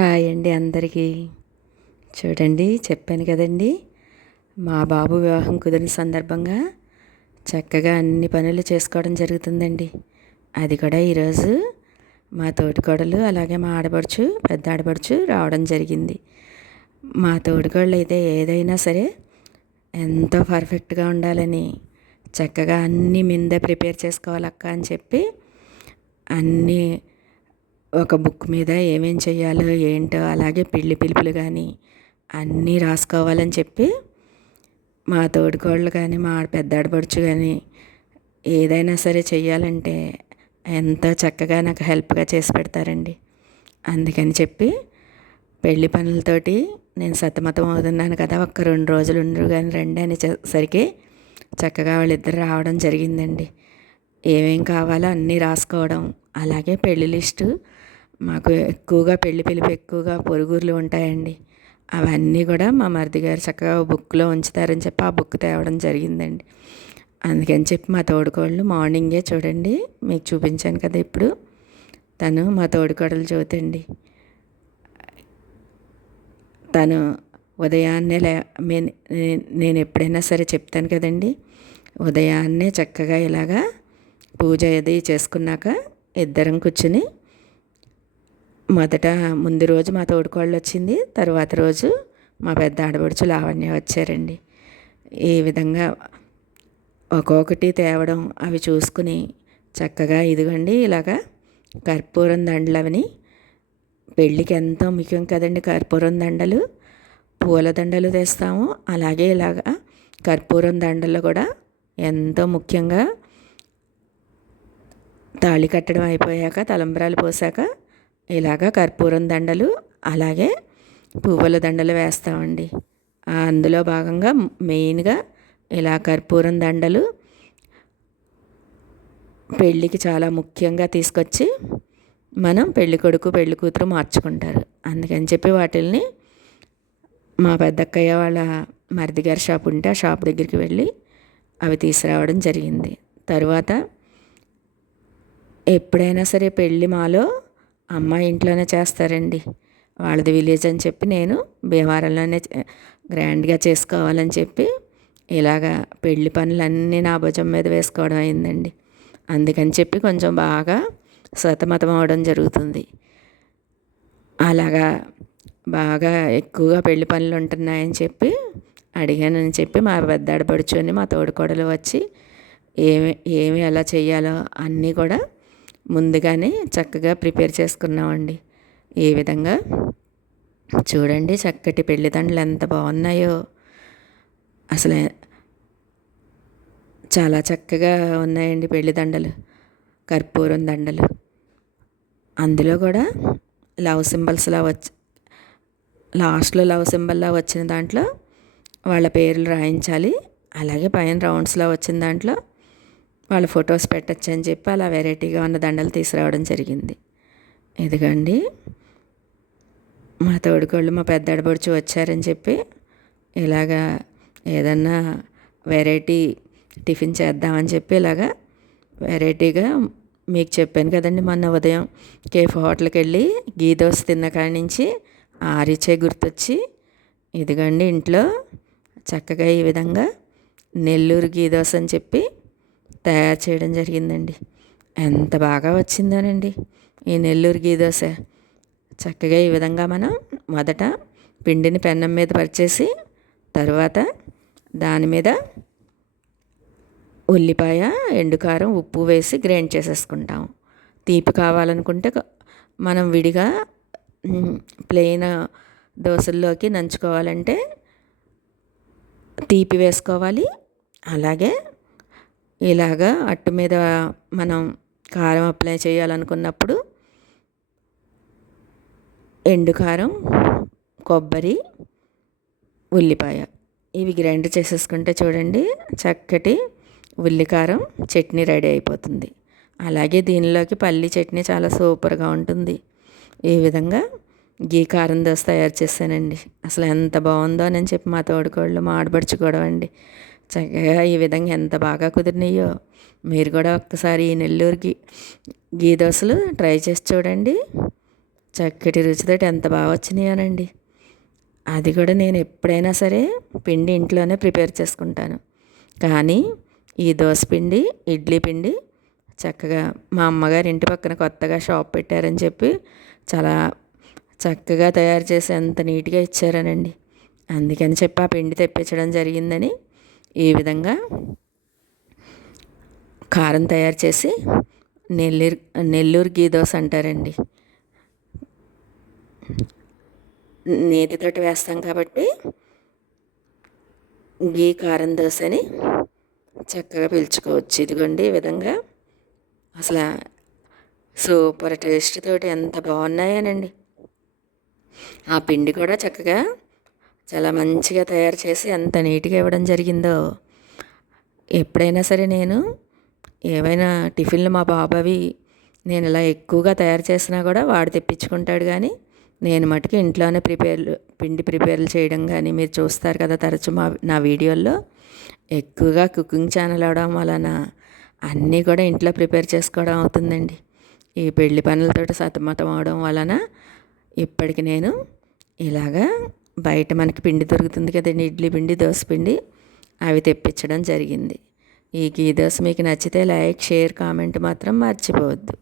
Hi అండి అందరికీ. చూడండి చెప్పాను కదండి మా బాబు వివాహం కుదిరిన సందర్భంగా చక్కగా అన్ని పనులు చేసుకోవడం జరుగుతుందండి. అది కూడా ఈరోజు మా తోటికోడలు అలాగే మా ఆడపడుచు పెద్ద ఆడపడుచు రావడం జరిగింది. మా తోటికోడలు అయితే ఏదైనా సరే ఎంతో పర్ఫెక్ట్గా ఉండాలని చక్కగా అన్నీ మింద ప్రిపేర్ చేసుకోవాలక్క అని చెప్పి అన్నీ ఒక బుక్ మీద ఏమేం చేయాలో ఏంటో అలాగే పెళ్ళి పిలుపులు కానీ అన్నీ రాసుకోవాలని చెప్పి మా తోడుకోళ్ళు కానీ మా పెద్ద ఆడపడుచు కానీ ఏదైనా సరే చెయ్యాలంటే ఎంతో చక్కగా నాకు హెల్ప్గా చేసి పెడతారండి. అందుకని చెప్పి పెళ్ళి పనులతోటి నేను సతమతం అవుతున్నాను కదా ఒక్క రెండు రోజులు ఉండరు కానీ రండి అని సరికి చక్కగా వాళ్ళిద్దరు రావడం జరిగిందండి. ఏమేం కావాలో అన్నీ రాసుకోవడం అలాగే పెళ్ళి లిస్టు మాకు ఎక్కువగా పెళ్ళి పిలిపి ఎక్కువగా పొరుగురులు ఉంటాయండి. అవన్నీ కూడా మా మరిది గారు చక్కగా బుక్లో ఉంచుతారని చెప్పి ఆ బుక్ తేవడం జరిగిందండి. అందుకని చెప్పి మా తోడుకోళ్ళు మార్నింగే చూడండి మీకు చూపించాను కదా ఇప్పుడు. తను మా తోడుకోడలు చూతండి తను ఉదయాన్నే లే నేను ఎప్పుడైనా సరే చెప్తాను కదండి. ఉదయాన్నే చక్కగా ఇలాగా పూజ అది చేసుకున్నాక ఇద్దరం కూర్చుని మొదట ముందు రోజు మా తోడుకోళ్ళు వచ్చింది తర్వాత రోజు మా పెద్ద ఆడబడుచు లావణ్య వచ్చారండి. ఈ విధంగా ఒక్కొక్కటి తేవడం అవి చూసుకుని చక్కగా ఇదిగండి ఇలాగా కర్పూరం దండలు అవని పెళ్ళికి ఎంతో ముఖ్యం కదండి కర్పూరం దండలు. పూల దండలు తెస్తాము అలాగే ఇలాగా కర్పూరం దండలు కూడా ఎంతో ముఖ్యంగా తాళి కట్టడం అయిపోయాక తలంబ్రాలు పోసాక ఇలాగా కర్పూరం దండలు అలాగే పువ్వుల దండలు వేస్తామండి. అందులో భాగంగా మెయిన్గా ఇలా కర్పూరం దండలు పెళ్ళికి చాలా ముఖ్యంగా తీసుకొచ్చి మనం పెళ్ళి కొడుకు పెళ్ళి కూతురు మార్చుకుంటారు. అందుకని చెప్పి వాటిల్ని మా పెద్దక్కయ్య వాళ్ళ మరిది గారి షాప్ ఉంటే ఆ షాప్ దగ్గరికి వెళ్ళి అవి తీసుకురావడం జరిగింది. తరువాత ఎప్పుడైనా సరే పెళ్ళి మాలో అమ్మ ఇంట్లోనే చేస్తారండి. వాళ్ళది విలేజ్ అని చెప్పి నేను భీమవరంలోనే గ్రాండ్గా చేసుకోవాలని చెప్పి ఇలాగా పెళ్ళి పనులన్నీ నా భుజం మీద వేసుకోవడం అయిందండి. అందుకని చెప్పి కొంచెం బాగా సతమతం అవడం జరుగుతుంది. అలాగా బాగా ఎక్కువగా పెళ్ళి పనులు ఉంటున్నాయని చెప్పి అడిగానని చెప్పి మా పెద్ద ఆడపడుచుని మా తోడుకోడలు వచ్చి ఏమి ఏమి ఎలా చేయాలో అన్నీ కూడా ముందుగానే చక్కగా ప్రిపేర్ చేసుకున్నామండి. ఈ విధంగా చూడండి చక్కటి పెళ్ళిదండలు ఎంత బాగున్నాయో. అసలు చాలా చక్కగా ఉన్నాయండి పెళ్ళి దండలు కర్పూరం దండలు. అందులో కూడా లవ్ సింబల్స్లా వచ్చి లాస్ట్లో లవ్ సింబల్లా వచ్చిన దాంట్లో వాళ్ళ పేర్లు రాయించాలి. అలాగే పైన రౌండ్స్లో వచ్చిన దాంట్లో వాళ్ళ ఫొటోస్ పెట్టచ్చు అని చెప్పి అలా వెరైటీగా ఉన్న దండలు తీసుకురావడం జరిగింది. ఇదిగండి. మా తోడుకోళ్ళు మా పెద్ద అడబడుచు వచ్చారని చెప్పి ఇలాగా ఏదన్నా వెరైటీ టిఫిన్ చేద్దామని చెప్పి ఇలాగా వెరైటీగా మీకు చెప్పాను కదండి. మొన్న ఉదయం కేఫ్ హోటల్కి వెళ్ళి గీ దోశ తిన్న కాడి నుంచి ఆరిచే గుర్తొచ్చి ఇదిగండి ఇంట్లో చక్కగా ఈ విధంగా నెల్లూరు గీ దోశ అని చెప్పి తయారు చేయడం జరిగిందండి. ఎంత బాగా వచ్చిందోనండి. ఈ నెల్లూరు గీ దోశ. చక్కగా ఈ విధంగా మనం మొదట పిండిని పెన్నం మీద పరిచేసి తరువాత దాని మీద ఉల్లిపాయ ఎండుకారం ఉప్పు వేసి గ్రైండ్ చేసేసుకుంటాం. తీపి కావాలనుకుంటే మనం విడిగా ప్లెయిన్ దోశల్లోకి నంచుకోవాలంటే తీపి వేసుకోవాలి. అలాగే ఇలాగా అట్టు మీద మనం కారం అప్లై చేయాలనుకున్నప్పుడు ఎండు కారం కొబ్బరి ఉల్లిపాయ. ఇవి గ్రైండ్ చేసేసుకుంటే చూడండి చక్కటి ఉల్లికారం చట్నీ రెడీ అయిపోతుంది. అలాగే దీనిలోకి పల్లి చట్నీ చాలా సూపర్గా ఉంటుంది. ఈ విధంగా గీ కారం దోశ తయారు చేశానండి. అసలు ఎంత బాగుందో అని చెప్పి మా తోడుకోళ్ళు మాడబడుచుకోవడం అండి. చక్కగా ఈ విధంగా ఎంత బాగా కుదిరినాయో మీరు కూడా ఒక్కసారి ఈ నెల్లూరుకి గీ దోశలు ట్రై చేసి చూడండి. చక్కటి రుచితోటి ఎంత బాగా వచ్చినాయోనండి. అది కూడా నేను ఎప్పుడైనా సరే పిండి ఇంట్లోనే ప్రిపేర్ చేసుకుంటాను. కానీ ఈ దోశ పిండి ఇడ్లీ పిండి చక్కగా మా అమ్మగారు ఇంటి పక్కన కొత్తగా షాప్ పెట్టారని చెప్పి చాలా చక్కగా తయారు చేసి ఎంత నీట్గా ఇచ్చారనండి. అందుకని చెప్పి ఆ పిండి తెప్పించడం జరిగిందని ఈ విధంగా కారం తయారు చేసి నెల్లూరు నెల్లూరు గీ దోశ అంటారండి. నేతితోటి వేస్తాం కాబట్టి గీ కారం దోశని చక్కగా పిలుచుకోవచ్చు. ఇదిగోండి ఈ విధంగా అసలు సూపర్ టేస్ట్ తోటి ఎంత బాగున్నాయనండి. ఆ పిండి కూడా చక్కగా చాలా మంచిగా తయారు చేసి ఎంత నీట్గా ఇవ్వడం జరిగిందో. ఎప్పుడైనా సరే నేను ఏవైనా టిఫిన్లు మా బాబావి నేను ఇలా ఎక్కువగా తయారు చేసినా కూడా వాడు తెప్పించుకుంటాడు కానీ నేను మటుకు ఇంట్లోనే ప్రిపేర్లు పిండి ప్రిపేర్లు చేయడం కానీ మీరు చూస్తారు కదా తరచు మా నా వీడియోల్లో ఎక్కువగా కుకింగ్ ఛానల్ అవడం వలన అన్నీ కూడా ఇంట్లో ప్రిపేర్ చేసుకోవడం అవుతుందండి. ఈ పెళ్ళి పనులతో సతమతం అవడం వలన ఇప్పటికి నేను ఇలాగా బయట మనకి పిండి దొరుకుతుంది కదండి ఇడ్లీ పిండి దోశ పిండి అవి తెప్పించడం జరిగింది. ఈ గీ దోశ మీకు నచ్చితే లైక్ షేర్ కామెంట్ మాత్రం మర్చిపోవద్దు.